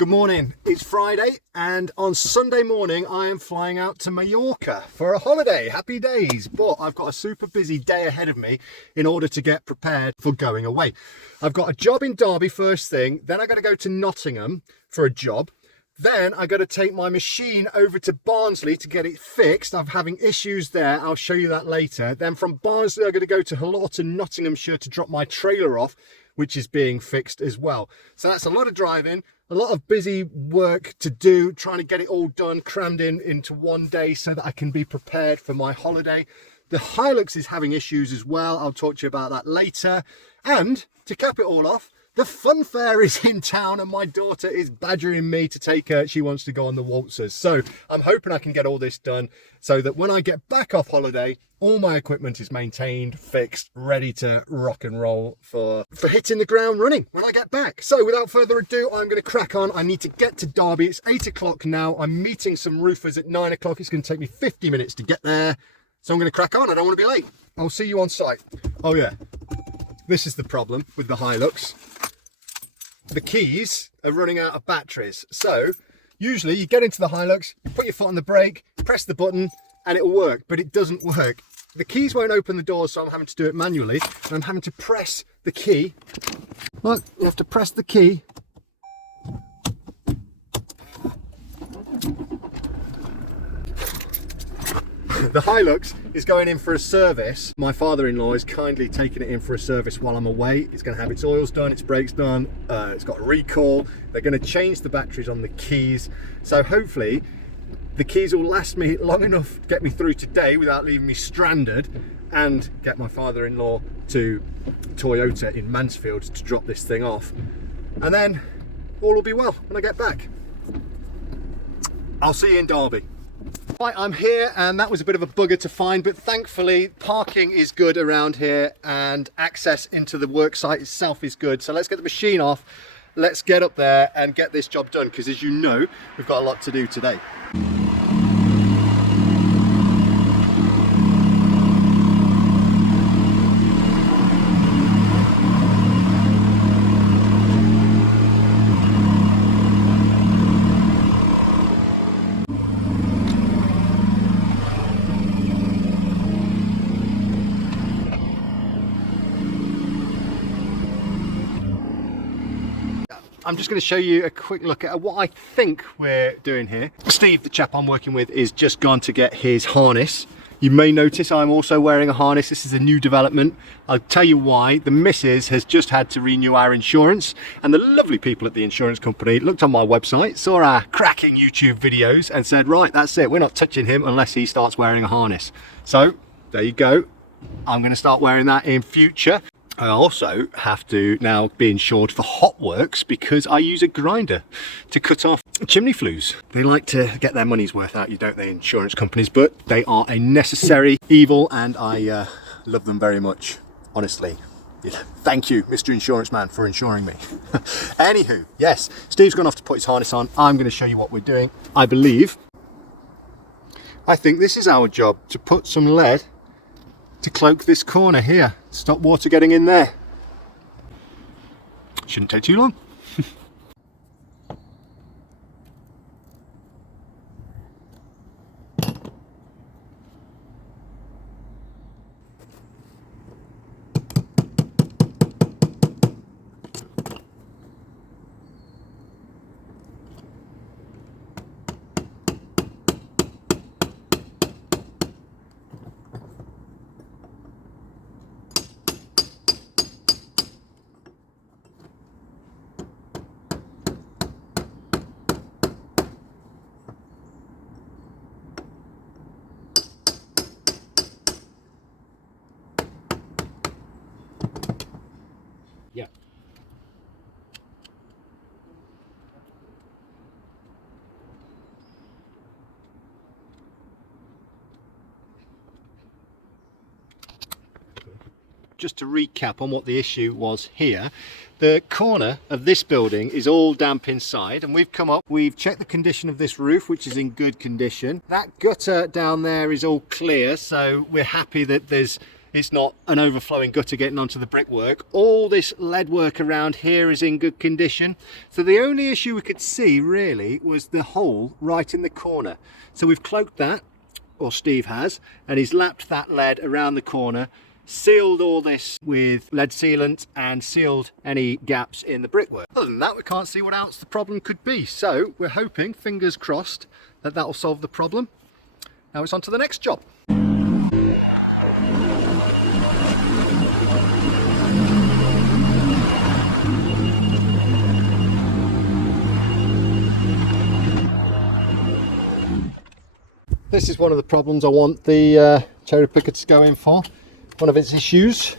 Good morning, it's Friday and on Sunday morning I am flying out to Mallorca for a holiday. Happy days, but I've got a super busy day ahead of me in order to get prepared for going away. I've got a job in Derby first thing, then I got to go to Nottingham for a job. Then I got to take my machine over to Barnsley to get it fixed. I'm having issues there, I'll show you that later. Then from Barnsley I'm going to go to Lorton, Nottinghamshire to drop my trailer off, which is being fixed as well. So that's a lot of driving, a lot of busy work to do, trying to get it all done, crammed into one day so that I can be prepared for my holiday. The Hilux is having issues as well. I'll talk to you about that later. And to cap it all off, the fun fair is in town and my daughter is badgering me to take her. She wants to go on the waltzers. So I'm hoping I can get all this done so that when I get back off holiday, all my equipment is maintained, fixed, ready to rock and roll for hitting the ground running when I get back. So without further ado, I'm going to crack on. I need to get to Derby. It's 8 o'clock now. I'm meeting some roofers at 9 o'clock. It's going to take me 50 minutes to get there. So I'm going to crack on. I don't want to be late. I'll see you on site. Oh yeah, this is the problem with the Hilux. The keys are running out of batteries. So usually you get into the Hilux, you put your foot on the brake, press the button and it'll work, but it doesn't work. The keys won't open the doors, so I'm having to do it manually, and I'm having to press the key. Look, you have to press the key. The Hilux is going in for a service. My father-in-law is kindly taking it in for a service while I'm away. It's going to have its oils done, its brakes done, it's got a recall. They're going to change the batteries on the keys. So hopefully the keys will last me long enough to get me through today without leaving me stranded, and get my father-in-law to Toyota in Mansfield to drop this thing off. And then all will be well when I get back. I'll see you in Derby. Right, I'm here and that was a bit of a bugger to find, but thankfully parking is good around here and access into the work site itself is good. So let's get the machine off, let's get up there and get this job done, because as you know, we've got a lot to do today. I'm just going to show you a quick look at what I think we're doing here. Steve, the chap I'm working with, is just gone to get his harness. You may notice I'm also wearing a harness. This is a new development. I'll tell you why. The missus has just had to renew our insurance, and the lovely people at the insurance company looked on my website, saw our cracking YouTube videos and said, right, that's it. We're not touching him unless he starts wearing a harness. So there you go. I'm going to start wearing that in future. I also have to now be insured for hot works because I use a grinder to cut off chimney flues. They like to get their money's worth out, you don't they, insurance companies, but they are a necessary evil and I love them very much, honestly. Thank you, Mr. Insurance Man, for insuring me. Anywho, yes, Steve's gone off to put his harness on. I'm going to show you what we're doing. I think this is our job, to put some lead to cloak this corner here, stop water getting in there. Shouldn't take too long. Yeah. Just to recap on what the issue was here, the corner of this building is all damp inside, and we've come up, we've checked the condition of this roof, which is in good condition. That gutter down there is all clear, so we're happy that there's it's not an overflowing gutter getting onto the brickwork. All this lead work around here is in good condition. So the only issue we could see really was the hole right in the corner. So we've cloaked that, or Steve has, and he's lapped that lead around the corner, sealed all this with lead sealant and sealed any gaps in the brickwork. Other than that, we can't see what else the problem could be. So we're hoping, fingers crossed, that will solve the problem. Now it's on to the next job. This is one of the problems I want the cherry picker to go in for. One of its issues.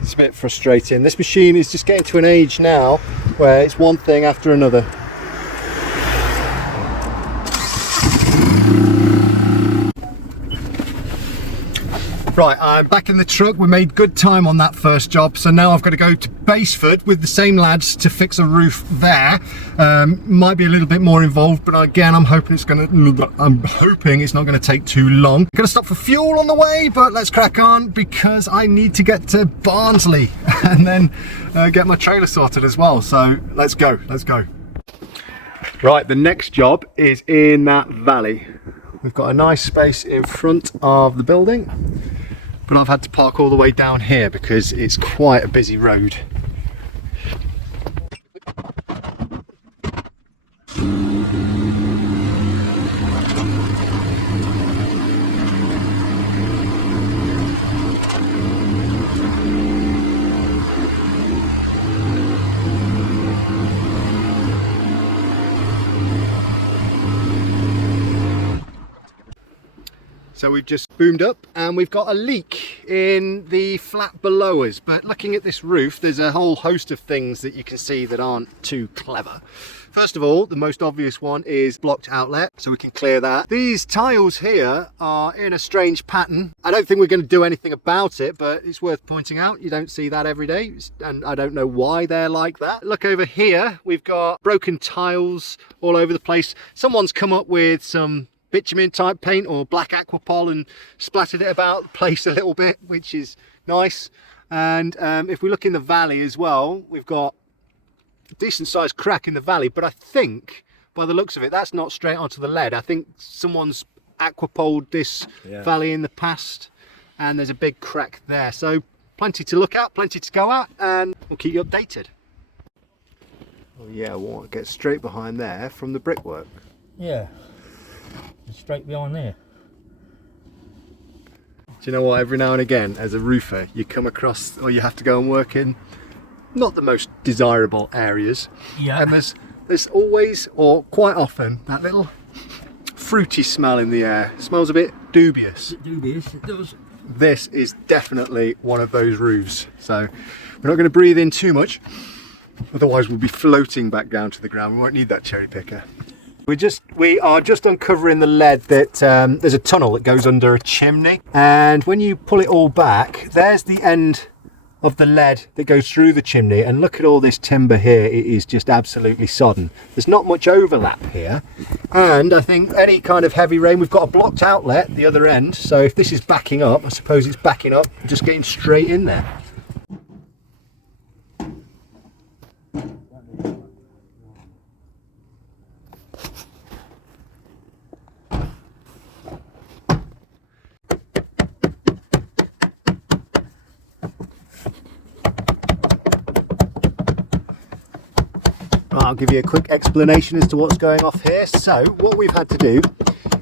It's a bit frustrating. This machine is just getting to an age now where it's one thing after another. Right, I'm back in the truck. We made good time on that first job, so now I've got to go to Bassford with the same lads to fix a roof there. Might be a little bit more involved, but again, I'm hoping it's not going to take too long. I'm going to stop for fuel on the way, but let's crack on because I need to get to Barnsley and then get my trailer sorted as well. So let's go. Right, the next job is in that valley. We've got a nice space in front of the building, but I've had to park all the way down here because it's quite a busy road. So we've just boomed up and we've got a leak in the flat below us. But looking at this roof, there's a whole host of things that you can see that aren't too clever. First of all, the most obvious one is blocked outlet, so we can clear that. These tiles here are in a strange pattern. I don't think we're going to do anything about it, but it's worth pointing out. You don't see that every day, and I don't know why they're like that. Look over here, we've got broken tiles all over the place. Someone's come up with some bitumen type paint or black aquapol and splattered it about the place a little bit, which is nice. And if we look in the valley as well, we've got a decent sized crack in the valley, but I think by the looks of it, that's not straight onto the lead. I think someone's aquapoled this valley in the past and there's a big crack there. So plenty to look at, plenty to go at, and we'll keep you updated. Oh yeah, we'll get straight behind there from the brickwork. Yeah. Straight behind there. Do you know what, every now and again as a roofer you come across, or you have to go and work in not the most desirable areas, and there's always, or quite often, that little fruity smell in the air. It smells a bit dubious. Dubious, it does. This is definitely one of those roofs, so we're not going to breathe in too much, otherwise we'll be floating back down to the ground. We won't need that cherry picker. We are just uncovering the lead that there's a tunnel that goes under a chimney, and when you pull it all back, there's the end of the lead that goes through the chimney, and look at all this timber here. It is just absolutely sodden. There's not much overlap here, and I think any kind of heavy rain, we've got a blocked outlet at the other end, so if this is backing up, I suppose it's backing up, just getting straight in there. I'll give you a quick explanation as to what's going off here. So what we've had to do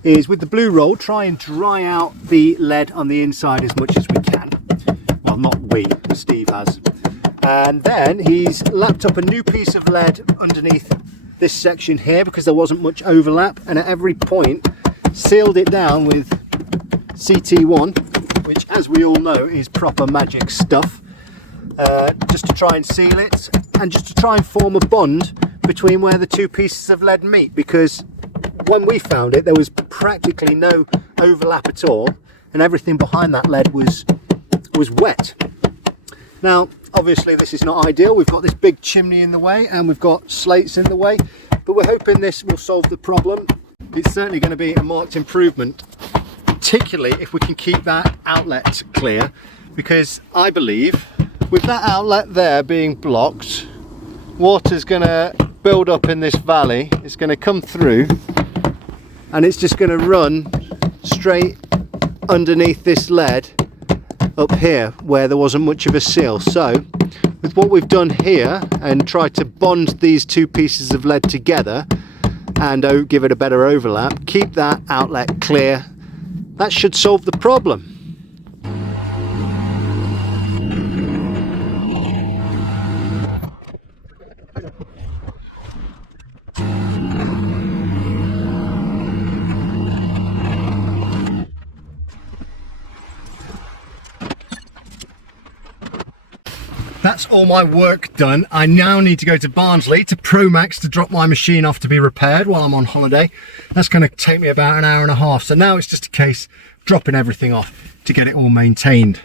is, with the blue roll, try and dry out the lead on the inside as much as we can. Well, not we, Steve has. And then he's lapped up a new piece of lead underneath this section here because there wasn't much overlap, and at every point sealed it down with CT1, which, as we all know, is proper magic stuff, just to try and seal it and just to try and form a bond between where the two pieces of lead meet, because when we found it there was practically no overlap at all and everything behind that lead was wet. Now obviously this is not ideal. We've got this big chimney in the way and we've got slates in the way, but we're hoping this will solve the problem. it's certainly going to be a marked improvement, particularly if we can keep that outlet clear, because I believe with that outlet there being blocked, water's going to build up in this valley, it's going to come through and it's just going to run straight underneath this lead up here where there wasn't much of a seal. So with what we've done here and tried to bond these two pieces of lead together and give it a better overlap, keep that outlet clear, that should solve the problem. That's all my work done. I now need to go to Barnsley to Promax to drop my machine off to be repaired while I'm on holiday. That's going to take me about an hour and a half. So now it's just a case of dropping everything off to get it all maintained.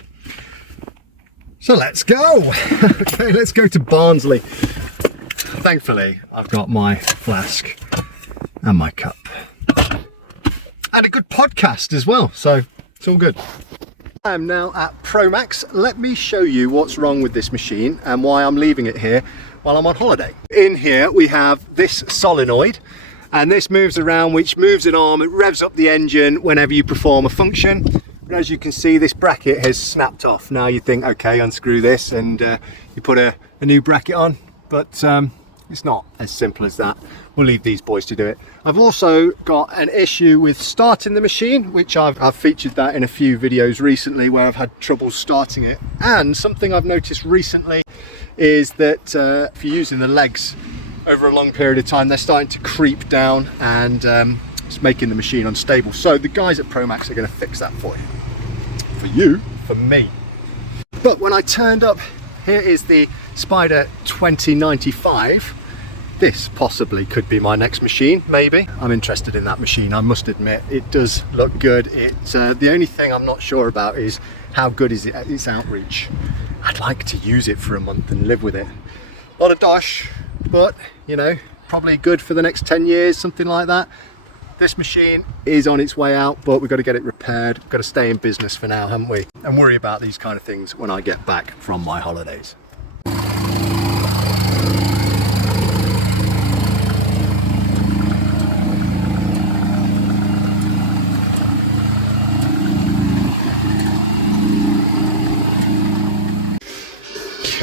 So let's go. Okay, let's go to Barnsley. Thankfully, I've got my flask and my cup. And a good podcast as well. So it's all good. I am now at Promax. Let me show you what's wrong with this machine and why I'm leaving it here while I'm on holiday. In here we have this solenoid, and this moves around, which moves an arm. It revs up the engine whenever you perform a function. But as you can see, this bracket has snapped off. Now you think, okay, unscrew this and you put a new bracket on, but it's not as simple as that. We'll leave these boys to do it. I've also got an issue with starting the machine, which I've featured that in a few videos recently where I've had trouble starting it. And something I've noticed recently is that if you're using the legs over a long period of time, they're starting to creep down and it's making the machine unstable. So the guys at Promax are going to fix that for you. For you, for me. But when I turned up, here is the Spider 2095. This possibly could be my next machine, maybe. I'm interested in that machine, I must admit. It does look good. The only thing I'm not sure about is how good is it at its outreach. I'd like to use it for a month and live with it. A lot of dosh, but you know, probably good for the next 10 years, something like that. This machine is on its way out, but we've got to get it repaired. We've got to stay in business for now, haven't we? And worry about these kind of things when I get back from my holidays.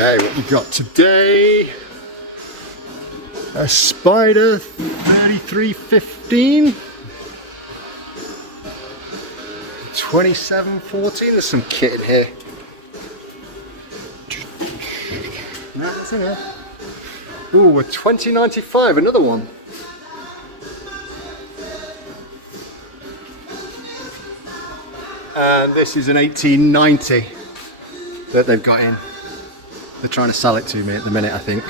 Okay, what we got today? A Spider 3315, 2714. There's some kit in here. That's in here. Ooh, a 2095, another one. And this is an 1890 that they've got in. They're trying to sell it to me at the minute, I think.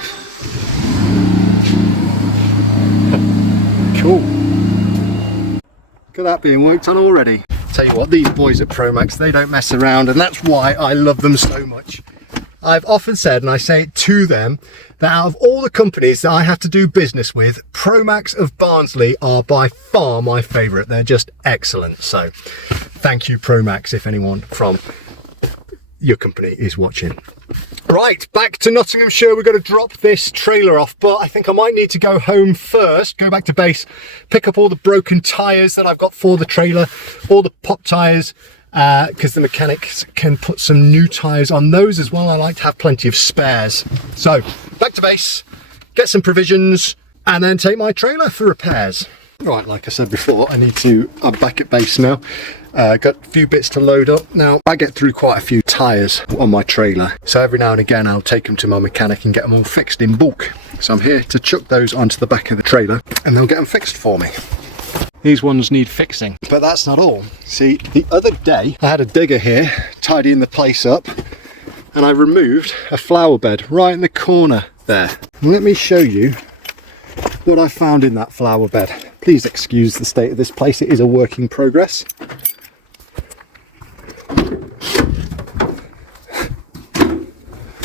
Cool. Look at that being worked on already. Tell you what, these boys at Promax, they don't mess around, and that's why I love them so much. I've often said, and I say it to them, that out of all the companies that I have to do business with, Promax of Barnsley are by far my favourite. They're just excellent. So thank you, Promax, if anyone from your company is watching. Right, back to Nottinghamshire. We've got to drop this trailer off, but I think I might need to go home first, go back to base, pick up all the broken tyres that I've got for the trailer, all the pop tyres, because the mechanics can put some new tyres on those as well. I like to have plenty of spares. So back to base, get some provisions, and then take my trailer for repairs. Right, like I said before, I'm back at base now. Got a few bits to load up. Now, I get through quite a few tyres on my trailer, so every now and again I'll take them to my mechanic and get them all fixed in bulk. So I'm here to chuck those onto the back of the trailer and they'll get them fixed for me. These ones need fixing. But that's not all. See, the other day I had a digger here tidying the place up and I removed a flower bed right in the corner there. And let me show you what I found in that flower bed. Please excuse the state of this place, it is a work in progress.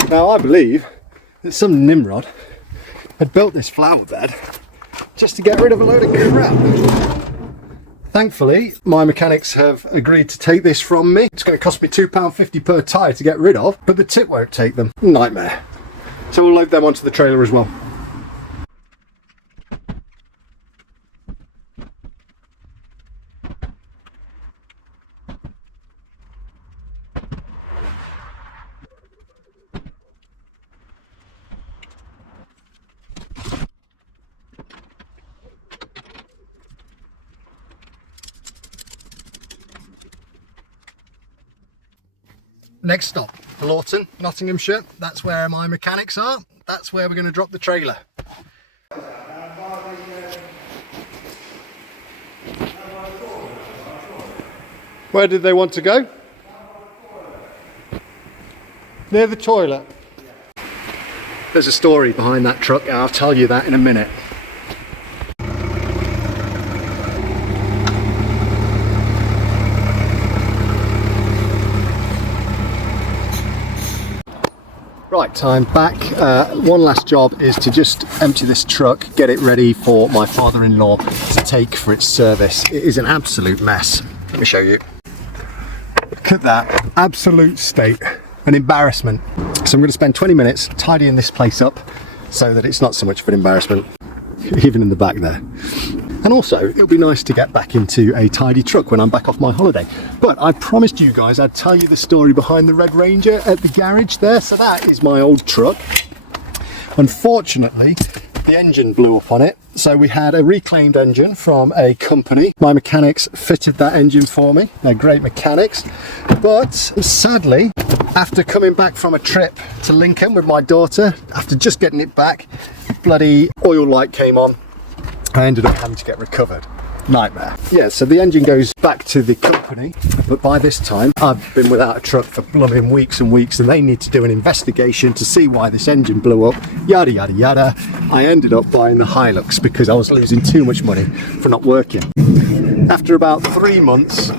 Now I believe that some Nimrod had built this flower bed just to get rid of a load of crap. Thankfully, my mechanics have agreed to take this from me. It's going to cost me £2.50 per tyre to get rid of, but the tip won't take them. Nightmare. So we'll load them onto the trailer as well. Next stop, Lawton, Nottinghamshire. That's where my mechanics are. That's where we're going to drop the trailer. Where did they want to go? Near the toilet. There's a story behind that truck, and I'll tell you that in a minute. Right, I'm back. One last job is to just empty this truck, get it ready for my father-in-law to take for its service. It is an absolute mess. Let me show you. Look at that absolute state, an embarrassment. So I'm going to spend 20 minutes tidying this place up so that it's not so much of an embarrassment, even in the back there. And also, it'll be nice to get back into a tidy truck when I'm back off my holiday. But I promised you guys I'd tell you the story behind the Red Ranger at the garage there. So that is my old truck. Unfortunately, the engine blew up on it. So we had a reclaimed engine from a company. My mechanics fitted that engine for me. They're great mechanics. But sadly, after coming back from a trip to Lincoln with my daughter, after just getting it back, bloody oil light came on. I ended up having to get recovered. Nightmare. Yeah, so the engine goes back to the company, but by this time I've been without a truck for blooming weeks and weeks, and they need to do an investigation to see why this engine blew up, yada yada yada. I ended up buying the Hilux because I was losing too much money for not working. After about 3 months,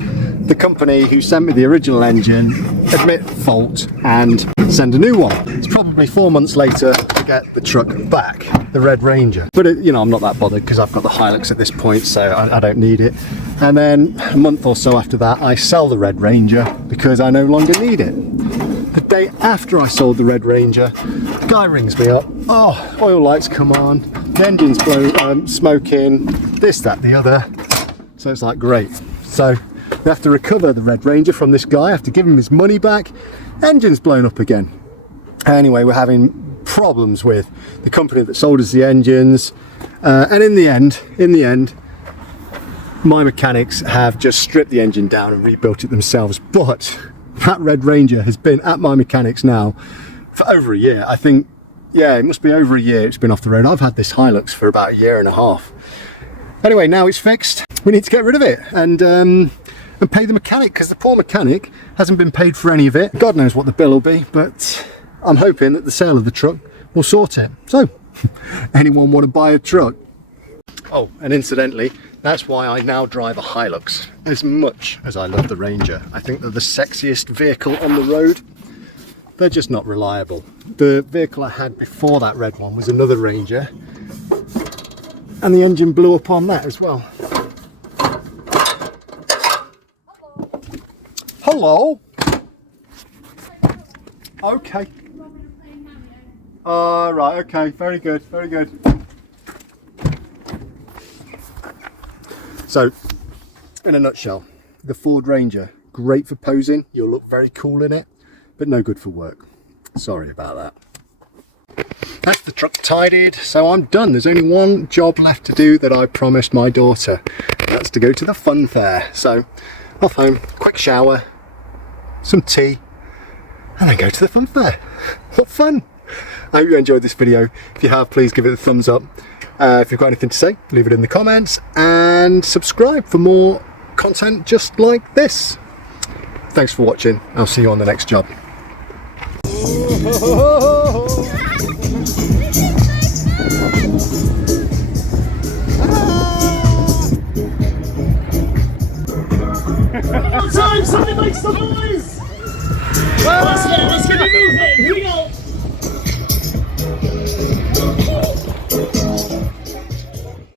the company who sent me the original engine admit fault and send a new one. It's probably 4 months later to get the truck back, the Red Ranger. But you know, I'm not that bothered because I've got the Hilux at this point, so I don't need it. And then a month or so after that, I sell the Red Ranger because I no longer need it. The day after I sold the Red Ranger, the guy rings me up. Oh, oil lights come on, the engine's smoking, this, that, the other. So it's like, great. So we have to recover the Red Ranger from this guy, I have to give him his money back. Engine's blown up again. Anyway, we're having problems with the company that sold us the engines. And in the end, my mechanics have just stripped the engine down and rebuilt it themselves. But that Red Ranger has been at my mechanics now for over a year. I think, yeah, it must be over a year it's been off the road. I've had this Hilux for about a year and a half. Anyway, now it's fixed. We need to get rid of it and pay the mechanic, because the poor mechanic hasn't been paid for any of it. God knows what the bill will be, but I'm hoping that the sale of the truck will sort it. So, anyone want to buy a truck? Oh, and incidentally, that's why I now drive a Hilux. As much as I love the Ranger, I think they're the sexiest vehicle on the road. They're just not reliable. The vehicle I had before that red one was another Ranger, and the engine blew up on that as well. Hello. Okay. Right, okay, very good, very good. So, in a nutshell, the Ford Ranger, great for posing, you'll look very cool in it, but no good for work. Sorry about that. That's the truck tidied, so I'm done. There's only one job left to do that I promised my daughter. That's to go to the fun fair. So, off home, quick shower, some tea, and then go to the fun fair. What fun! I hope you enjoyed this video. If you have, please give it a thumbs up. If you've got anything to say, leave it in the comments, and subscribe for more content just like this. Thanks for watching. I'll see you on the next job. Time, somebody make some noise! Let's get it moving! Here we go!